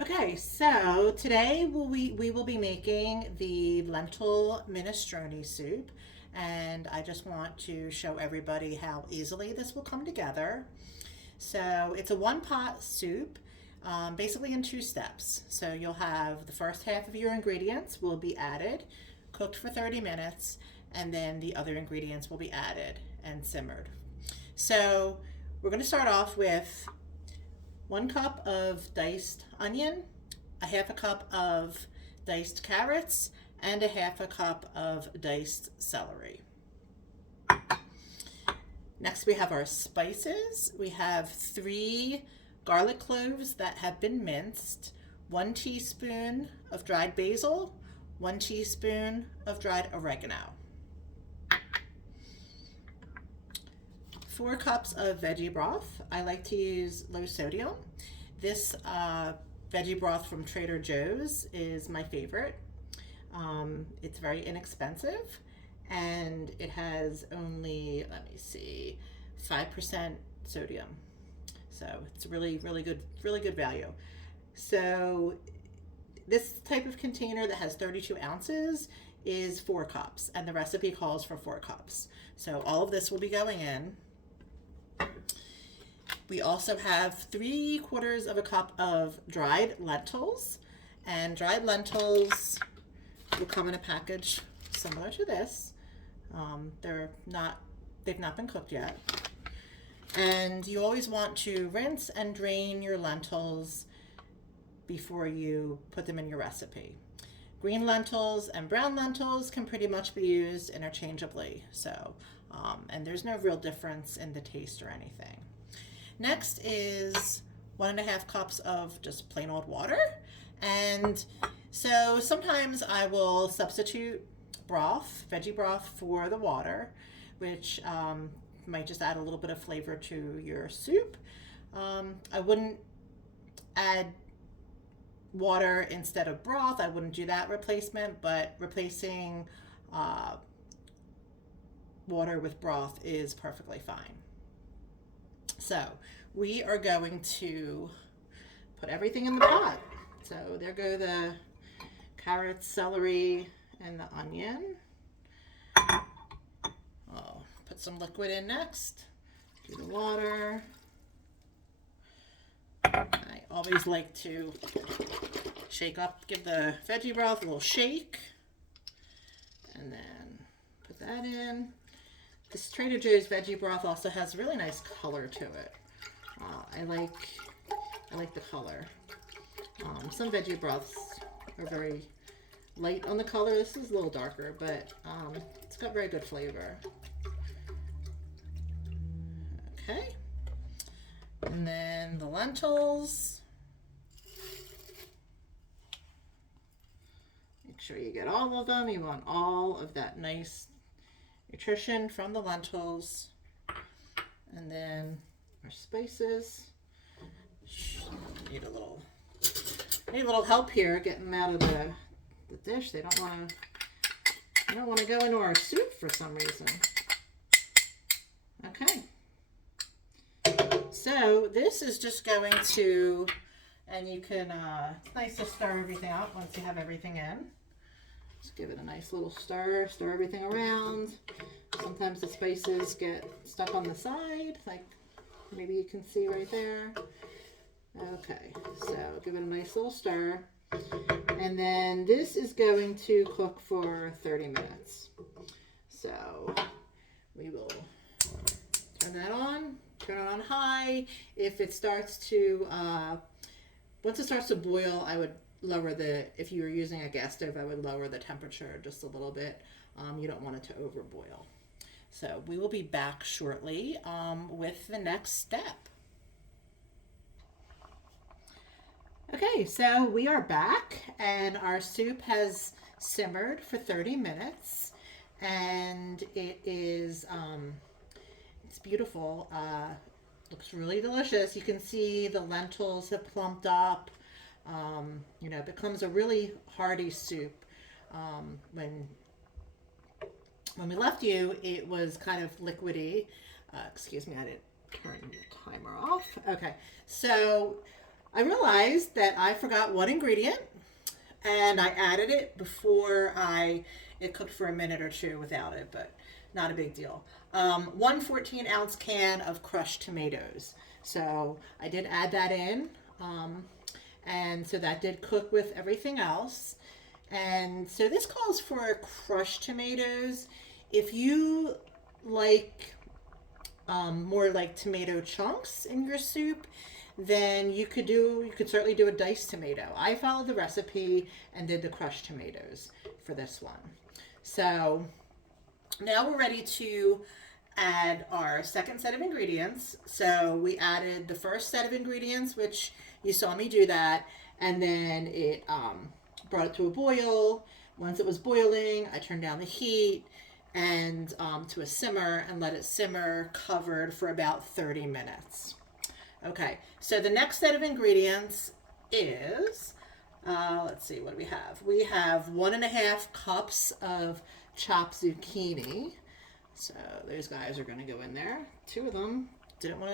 Okay, so today we will be making the lentil minestrone soup, and I just want to show everybody how easily this will come together. So it's a one pot soup, basically in two steps. So you'll have the first half of your ingredients will be added, cooked for 30 minutes, and then the other ingredients will be added and simmered. So we're going to start off with 1 cup of diced onion, a half a cup of diced carrots, and a half a cup of diced celery. Next, we have our spices. We have 3 garlic cloves that have been minced, 1 teaspoon of dried basil, 1 teaspoon of dried oregano, 4 cups of veggie broth. I like to use low sodium. This veggie broth from Trader Joe's is my favorite. It's very inexpensive and it has only, let me see, 5% sodium. So it's really good value. So this type of container that has 32 ounces is 4 cups, and the recipe calls for 4 cups. So all of this will be going in. We also have 3/4 of a cup of dried lentils, and dried lentils will come in a package similar to this. They've not been cooked yet. And you always want to rinse and drain your lentils before you put them in your recipe. Green lentils and brown lentils can pretty much be used interchangeably. And there's no real difference in the taste or anything. Next is 1.5 cups of just plain old water. And so sometimes I will substitute broth, veggie broth, for the water, which might just add a little bit of flavor to your soup. I wouldn't add water instead of broth. I wouldn't do that replacement, but replacing water with broth is perfectly fine. So we are going to put everything in the pot. So there go the carrots, celery, and the onion. I'll put some liquid in next. Do the water. I always like to shake up, give the veggie broth a little shake, and then put that in. This Trader Joe's veggie broth also has really nice color to it. I like the color. Some veggie broths are very light on the color. This is a little darker, but it's got very good flavor. Okay. And then the lentils. Make sure you get all of them. You want all of that nice nutrition from the lentils. And then our spices. Need a little help here getting them out of the dish. They don't want to go into our soup for some reason. Okay. So this is just going to, and you can, it's nice to stir everything out once you have everything in. Just give it a nice little stir everything around. Sometimes the spices get stuck on the side, like maybe you can see right there. Okay, so give it a nice little stir. And then this is going to cook for 30 minutes. So we will turn it on high. If it starts to, once it starts to boil, I would lower if you were using a gas stove, I would lower the temperature just a little bit. You don't want it to overboil. So we will be back shortly with the next step. Okay, so we are back and our soup has simmered for 30 minutes and it's beautiful. Looks really delicious. You can see the lentils have plumped up. It becomes a really hearty soup. When we left you, it was kind of liquidy. Excuse me, I didn't turn the timer off. Okay, so I realized that I forgot one ingredient and I added it before it cooked for a minute or two without it, but not a big deal. One 14-ounce can of crushed tomatoes. So I did add that in. And so that did cook with everything else. And so this calls for crushed tomatoes. If you like more like tomato chunks in your soup, then you could certainly do a diced tomato. I followed the recipe and did the crushed tomatoes for this one. So now we're ready to add our second set of ingredients. So we added the first set of ingredients, which you saw me do that, and then it brought it to a boil. Once it was boiling, I turned down the heat and to a simmer and let it simmer covered for about 30 minutes. Okay, so the next set of ingredients is, let's see, what do we have? We have 1.5 cups of chopped zucchini. So those guys are going to go in there. 2 of them didn't want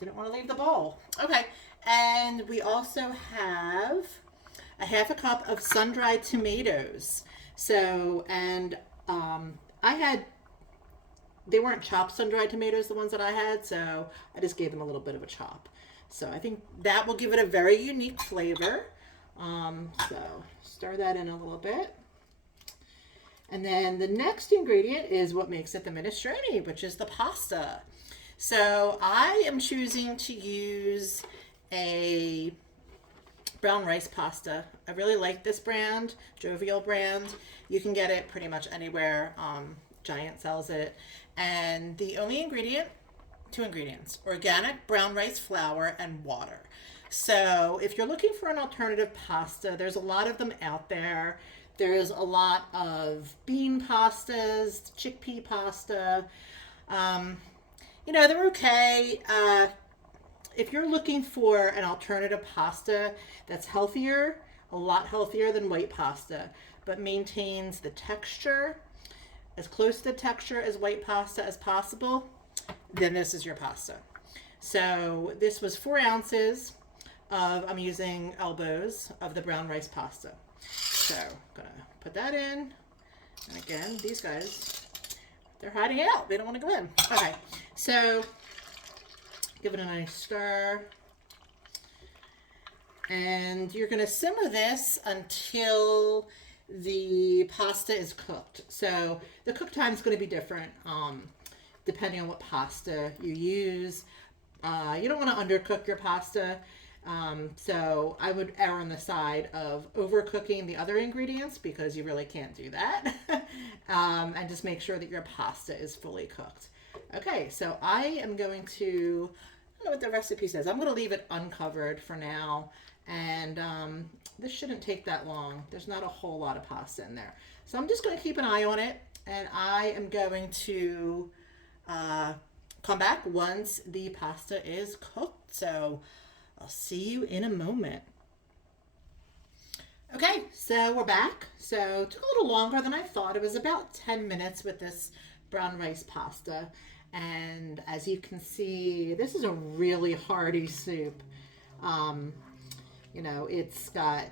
to leave the bowl. Okay, and we also have a 1/2 cup of sun-dried tomatoes. So, and they weren't chopped sun-dried tomatoes, the ones that I had, so I just gave them a little bit of a chop. So I think that will give it a very unique flavor. So stir that in a little bit. And then the next ingredient is what makes it the minestrone, which is the pasta. So I am choosing to use a brown rice pasta. I really like this brand, Jovial brand. You can get it pretty much anywhere. Giant sells it. And the only ingredient, 2 ingredients, organic brown rice flour and water. So if you're looking for an alternative pasta, there's a lot of them out there. There's a lot of bean pastas, chickpea pasta. They're okay. If you're looking for an alternative pasta that's healthier, a lot healthier than white pasta, but maintains the texture, as close to the texture as white pasta as possible, then this is your pasta. So this was 4 ounces of, I'm using elbows of the brown rice pasta. So I'm gonna put that in. And again, these guys, they're hiding out. They don't want to go in. Okay, so give it a nice stir. And you're gonna simmer this until the pasta is cooked. So the cook time is going to be different depending on what pasta you use. You don't want to undercook your pasta. So I would err on the side of overcooking the other ingredients because you really can't do that. And just make sure that your pasta is fully cooked. Okay, so I am going to, I don't know what the recipe says. I'm going to leave it uncovered for now. And this shouldn't take that long. There's not a whole lot of pasta in there. So I'm just going to keep an eye on it. And I am going to come back once the pasta is cooked. So I'll see you in a moment. Okay, so we're back. So it took a little longer than I thought. It was about 10 minutes with this brown rice pasta. And as you can see, this is a really hearty soup. It's got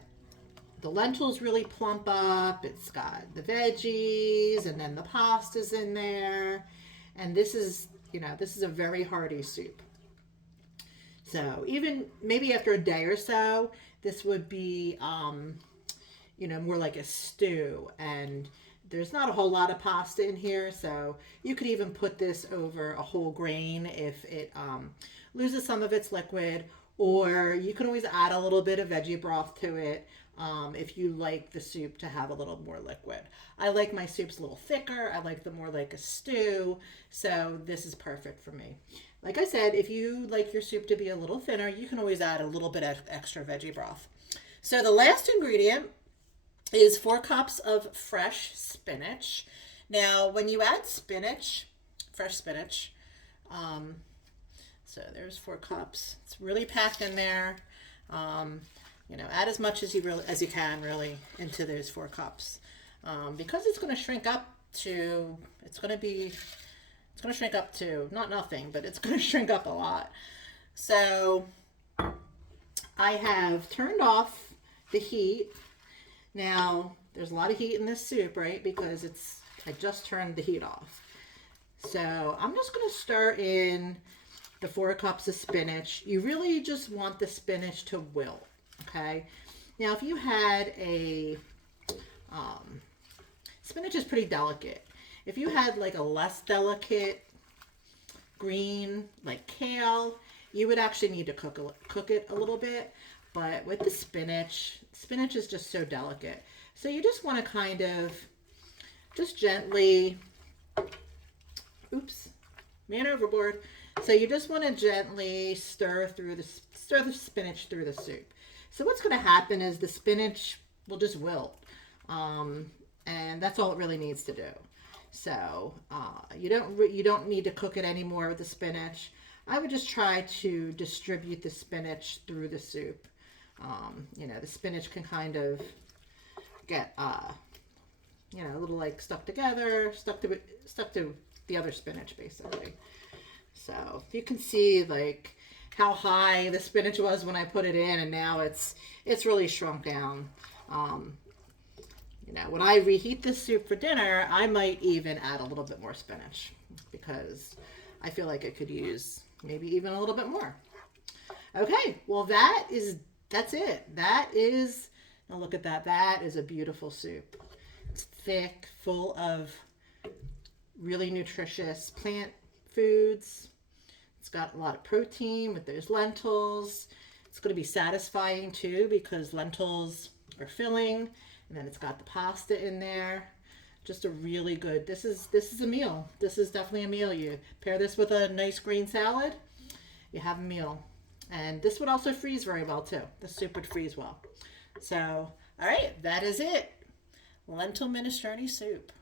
the lentils really plump up. It's got the veggies and then the pasta's in there. And this is a very hearty soup. So even maybe after a day or so, this would be, more like a stew. And there's not a whole lot of pasta in here. So you could even put this over a whole grain if it loses some of its liquid. Or you can always add a little bit of veggie broth to it if you like the soup to have a little more liquid. I like my soups a little thicker. I like them more like a stew. So this is perfect for me. Like I said, if you like your soup to be a little thinner, you can always add a little bit of extra veggie broth. So the last ingredient is 4 cups of fresh spinach. Now, when you add spinach, fresh spinach, so there's 4 cups. It's really packed in there. Add as much as you can into those 4 cups, because it's going to shrink up to. It's going to shrink up to not nothing, but it's going to shrink up a lot. So I have turned off the heat. Now, there's a lot of heat in this soup, right? Because I just turned the heat off. So I'm just going to stir in the 4 cups of spinach. You really just want the spinach to wilt, okay? Now, if you had spinach is pretty delicate. If you had like a less delicate green, like kale, you would actually need to cook it a little bit. But with the spinach is just so delicate. So you just want to kind of just gently, oops, man overboard. So you just want to gently stir the spinach through the soup. So what's going to happen is the spinach will just wilt. And that's all it really needs to do. So you don't need to cook it anymore with the spinach. I would just try to distribute the spinach through the soup. The spinach can kind of get a little like stuck together, stuck to the other spinach basically. So you can see like how high the spinach was when I put it in, and now it's really shrunk down. When I reheat this soup for dinner, I might even add a little bit more spinach because I feel like it could use maybe even a little bit more. Okay, well that's it. Now look at that. That is a beautiful soup. It's thick, full of really nutritious plant foods. It's got a lot of protein with those lentils. It's going to be satisfying too because lentils are filling. And then it's got the pasta in there. Just a really good, this is a meal. This is definitely a meal. You pair this with a nice green salad, you have a meal. And this would also freeze very well too. The soup would freeze well. So, all right, that is it. Lentil minestrone soup.